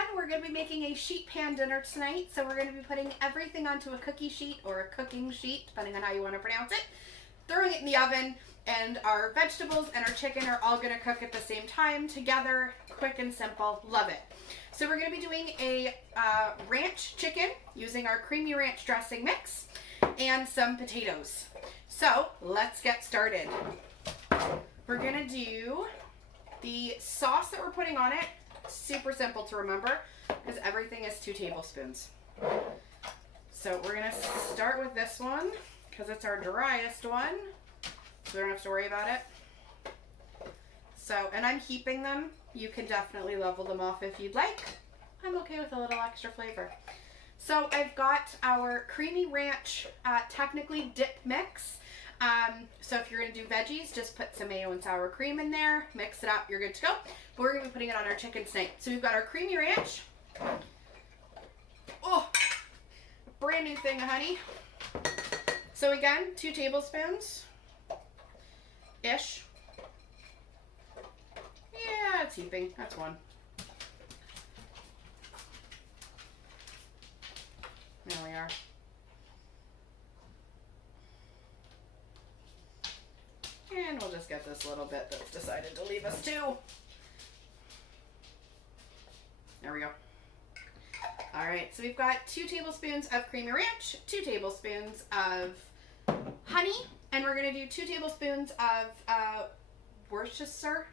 everyone. We're going to be making a sheet pan dinner tonight. So we're going to be putting everything onto a cookie sheet or a cooking sheet, depending on how you want to pronounce it, throwing it in the oven, and our vegetables and our chicken are all going to cook at the same time together. Quick and simple. Love it. So we're going to be doing a ranch chicken using our creamy ranch dressing mix and some potatoes. So let's get started. We're going to do the sauce that we're putting on it. Super simple to remember because everything is 2 tablespoons. So we're going to start with this one because it's our driest one. So we don't have to worry about it. So, and I'm heaping them. You can definitely level them off if you'd like. I'm okay with a little extra flavor. So I've got our creamy ranch, technically dip mix. So if you're going to do veggies, just put some mayo and sour cream in there, mix it up, you're good to go. But we're going to be putting it on our chicken tonight. So we've got our creamy ranch. Oh, brand new thing of honey. So again, 2 tablespoons-ish. Yeah, it's heaping. That's one. There we are. And we'll just get this little bit that's decided to leave us 2. There we go. All right, so we've got 2 tablespoons of creamy ranch, 2 tablespoons of honey, and we're going to do 2 tablespoons of Worcestershire.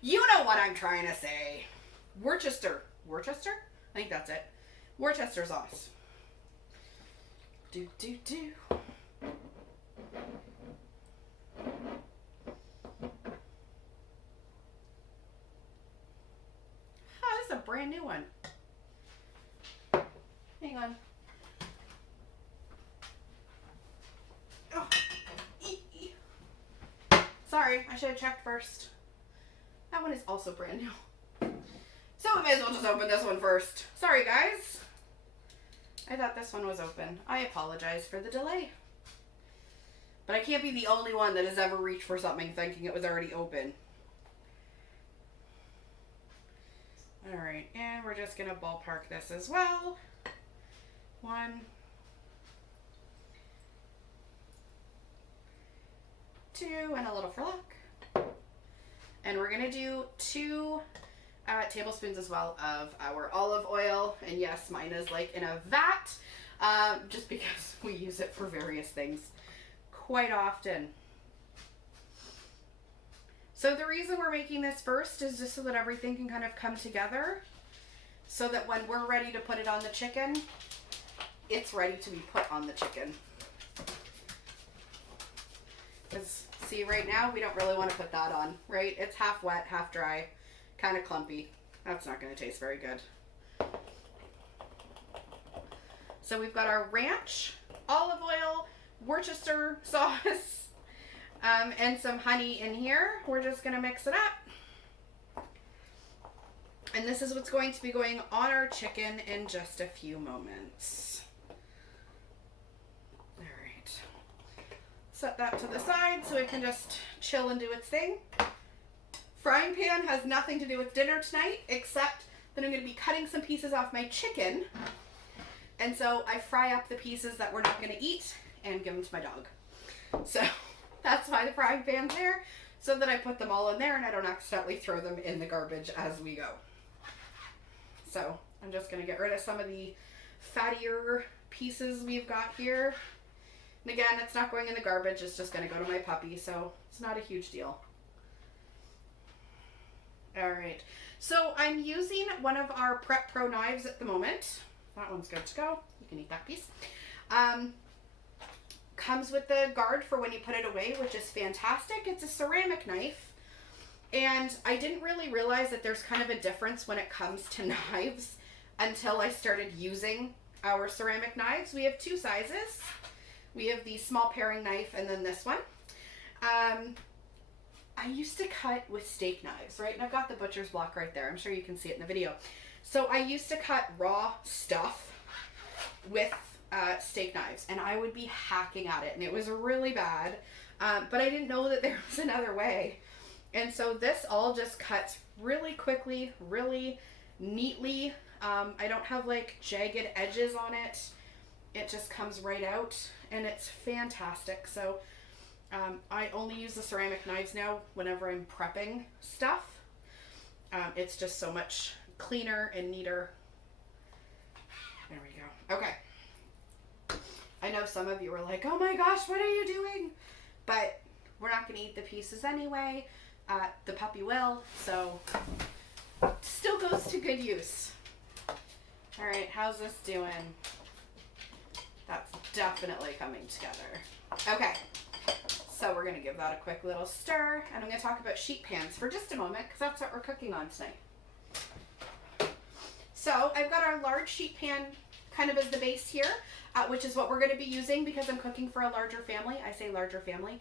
You know what I'm trying to say. Worcester? I think that's it. Worcester sauce. Do. Oh, this is a brand new one. Hang on. Oh. Sorry, I should have checked first. That one is also brand new. So we may as well just open this one first. Sorry, guys. I thought this one was open. I apologize for the delay. But I can't be the only one that has ever reached for something thinking it was already open. Alright, and we're just going to ballpark this as well. 1, 2, and a little for luck. And we're going to do 2 tablespoons as well of our olive oil. And yes, mine is like in a vat, just because we use it for various things quite often. So the reason we're making this first is just so that everything can kind of come together, so that when we're ready to put it on the chicken, it's ready to be put on the chicken. Because see, right now we don't really want to put that on, right? It's half wet, half dry, kind of clumpy. That's not going to taste very good. So we've got our ranch, olive oil, Worcester sauce, and some honey in here. We're just going to mix it up. And this is what's going to be going on our chicken in just a few moments. All right. Set that to the side so it can just chill and do its thing. Frying pan has nothing to do with dinner tonight, except that I'm going to be cutting some pieces off my chicken. And so I fry up the pieces that we're not going to eat and give them to my dog. So that's why the frying pan's there, so that I put them all in there and I don't accidentally throw them in the garbage as we go. So I'm just going to get rid of some of the fattier pieces we've got here. And again, it's not going in the garbage, it's just going to go to my puppy, so it's not a huge deal. All right, so I'm using one of our Prep Pro knives at the moment. That one's good to go. You can eat that piece. Comes with the guard for when you put it away, which is fantastic. It's a ceramic knife, and I didn't really realize that there's kind of a difference when it comes to knives until I started using our ceramic knives. We have 2 sizes. We have the small paring knife and then this one. I used to cut with steak knives, right? And I've got the butcher's block right there. I'm sure you can see it in the video. So I used to cut raw stuff with steak knives, and I would be hacking at it, and it was really bad. But I didn't know that there was another way. And so this all just cuts really quickly, really neatly. I don't have like jagged edges on it. It just comes right out and it's fantastic. So I only use the ceramic knives now whenever I'm prepping stuff. It's just so much cleaner and neater. There we go. Okay. I know some of you are like, oh my gosh, what are you doing? But we're not going to eat the pieces anyway. The puppy will, so still goes to good use. All right, how's this doing? That's definitely coming together. Okay, so we're going to give that a quick little stir, and I'm going to talk about sheet pans for just a moment because that's what we're cooking on tonight. So I've got our large sheet pan kind of as the base here, which is what we're going to be using because I'm cooking for a larger family. I say larger family.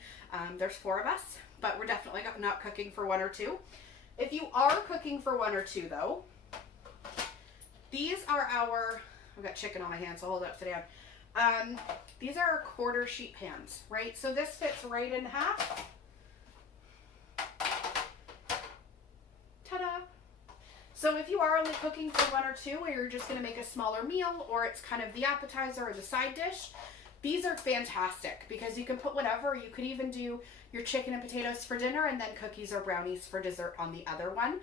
There's 4 of us, but we're definitely not cooking for 1 or 2. If you are cooking for 1 or 2 though, these are our, I've got chicken on my hand, so hold it upside down. These are our quarter sheet pans, right? So this fits right in half. Ta-da! So if you are only cooking for 1 or 2, or you're just gonna make a smaller meal, or it's kind of the appetizer or the side dish, these are fantastic because you can put whatever. You could even do your chicken and potatoes for dinner and then cookies or brownies for dessert on the other one.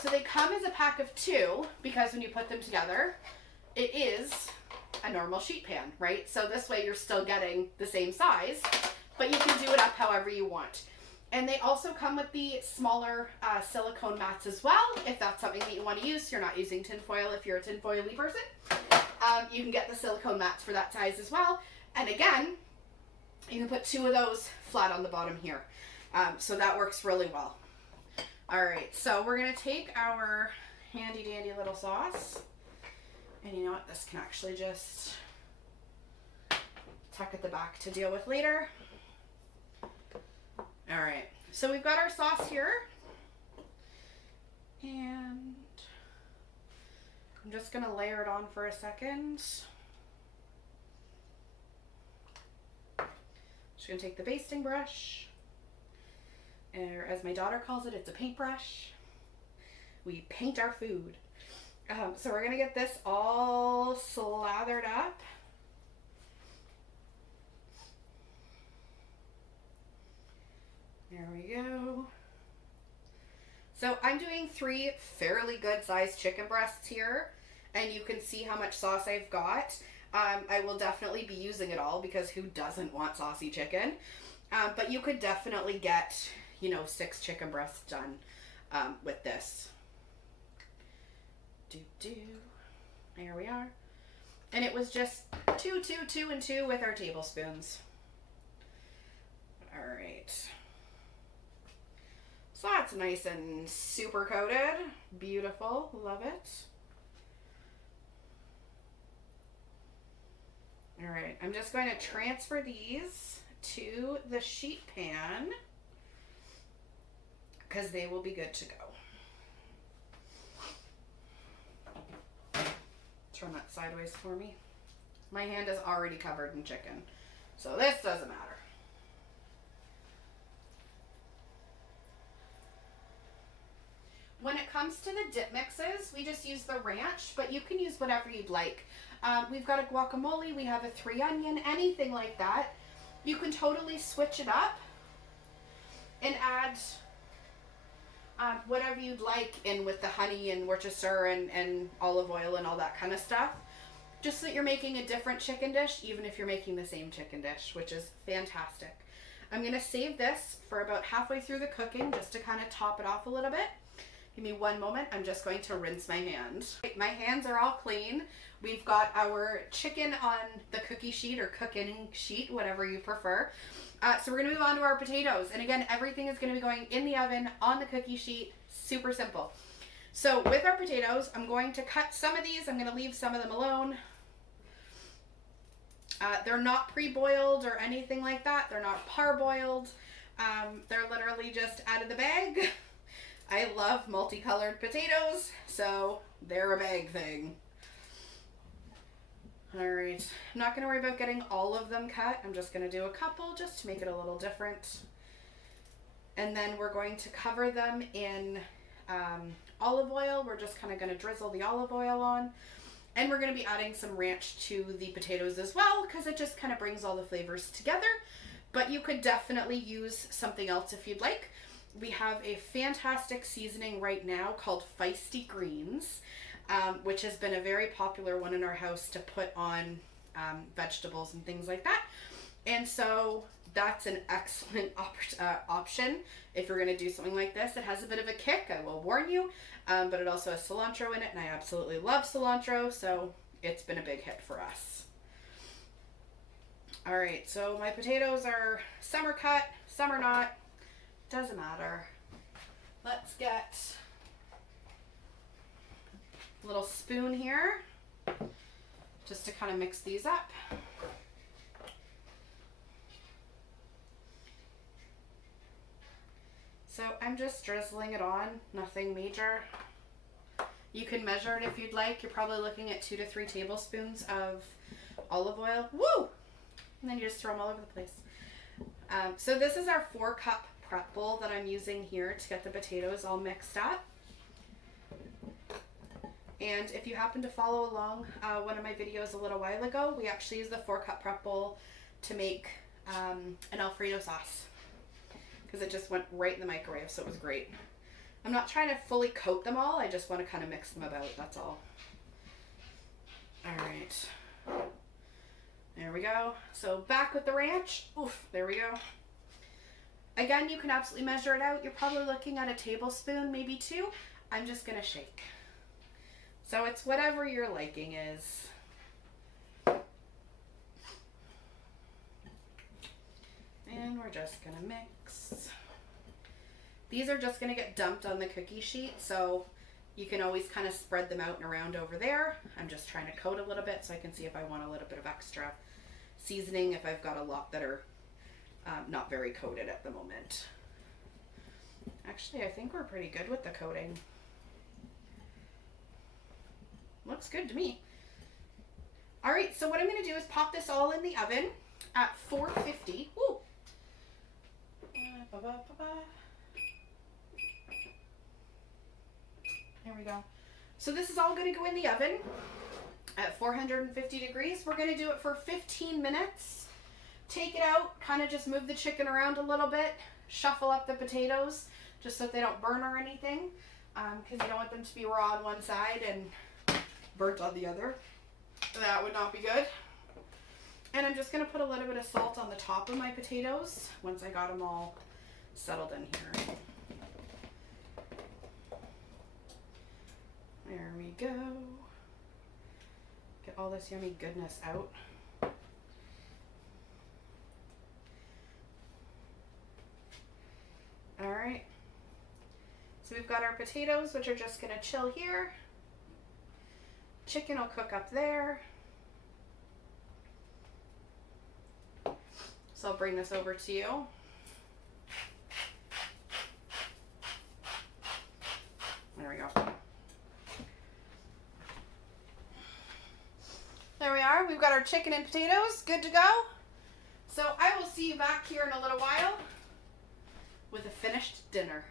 So they come as a pack of 2 because when you put them together, it is a normal sheet pan, right? So this way you're still getting the same size, but you can do it up however you want. And they also come with the smaller silicone mats as well, if that's something that you want to use. You're not using tin foil if you're a tin foil-y person. You can get the silicone mats for that size as well. And again, you can put 2 of those flat on the bottom here. So that works really well. All right, so we're gonna take our handy dandy little sauce. And you know what, this can actually just tuck at the back to deal with later. All right, so we've got our sauce here. And I'm just gonna layer it on for a second. Just gonna take the basting brush, or as my daughter calls it, it's a paintbrush. We paint our food. So we're gonna get this all slathered up. There we go. So I'm doing 3 fairly good sized chicken breasts here, and you can see how much sauce I've got. I will definitely be using it all because who doesn't want saucy chicken? But you could definitely get, 6 chicken breasts done with this. There we are. And it was just 2, 2, 2, and 2 with our tablespoons. All right. So that's nice and super coated. Beautiful. Love it. All right. I'm just going to transfer these to the sheet pan because they will be good to go. Turn that sideways for me. My hand is already covered in chicken, so this doesn't matter. When it comes to the dip mixes, we just use the ranch, but you can use whatever you'd like. We've got a guacamole, we have a 3 onion, anything like that. You can totally switch it up and add whatever you'd like in with the honey and Worcester and olive oil and all that kind of stuff. Just so that you're making a different chicken dish, even if you're making the same chicken dish, which is fantastic. I'm going to save this for about halfway through the cooking just to kind of top it off a little bit. Give me one moment. I'm just going to rinse my hands. My hands are all clean. We've got our chicken on the cookie sheet or cooking sheet, whatever you prefer. So we're going to move on to our potatoes. And again, everything is going to be going in the oven on the cookie sheet. Super simple. So with our potatoes, I'm going to cut some of these. I'm going to leave some of them alone. They're not pre-boiled or anything like that. They're not parboiled. They're literally just out of the bag. I love multicolored potatoes, so they're a bag thing. All right, I'm not gonna worry about getting all of them cut. I'm just gonna do a couple just to make it a little different. And then we're going to cover them in olive oil. We're just kind of going to drizzle the olive oil on. And we're going to be adding some ranch to the potatoes as well, because it just kind of brings all the flavors together. But you could definitely use something else if you'd like. We have a fantastic seasoning right now called Feisty Greens, which has been a very popular one in our house to put on vegetables and things like that. And so that's an excellent option if you're going to do something like this. It has a bit of a kick, I will warn you, but it also has cilantro in it, and I absolutely love cilantro, so it's been a big hit for us. All right, so my potatoes are some are cut, some are not. Doesn't matter. Let's get a little spoon here just to kind of mix these up. So I'm just drizzling it on, nothing major. You can measure it if you'd like. You're probably looking at 2 to 3 tablespoons of olive oil. Woo! And then you just throw them all over the place. So this is our 4-cup prep bowl that I'm using here to get the potatoes all mixed up. And if you happen to follow along one of my videos a little while ago, we actually used the 4-cup prep bowl to make an Alfredo sauce, because it just went right in the microwave, so it was great. I'm not trying to fully coat them all, I just want to kind of mix them about, that's all. All right. There we go. So back with the ranch. Oof, there we go. Again, you can absolutely measure it out. You're probably looking at a tablespoon, maybe 2. I'm just going to shake. So it's whatever your liking is. And we're just going to mix. These are just going to get dumped on the cookie sheet, so you can always kind of spread them out and around over there. I'm just trying to coat a little bit so I can see if I want a little bit of extra seasoning, if I've got a lot that are not very coated at the moment. Actually, I think we're pretty good with the coating. Looks good to me. All right, so what I'm going to do is pop this all in the oven at 450. Woo! There we go. So this is all going to go in the oven at 450 degrees. We're going to do it for 15 minutes. Take it out, kind of just move the chicken around a little bit, shuffle up the potatoes just so they don't burn or anything, because you don't want them to be raw on one side and burnt on the other. That would not be good. And I'm just going to put a little bit of salt on the top of my potatoes once I got them all settled in here. There we go. Get all this yummy goodness out. All right. So we've got our potatoes, which are just going to chill here. Chicken will cook up there. So I'll bring this over to you. There we go. There we are. We've got our chicken and potatoes good to go. So I will see you back here in a little while with a finished dinner.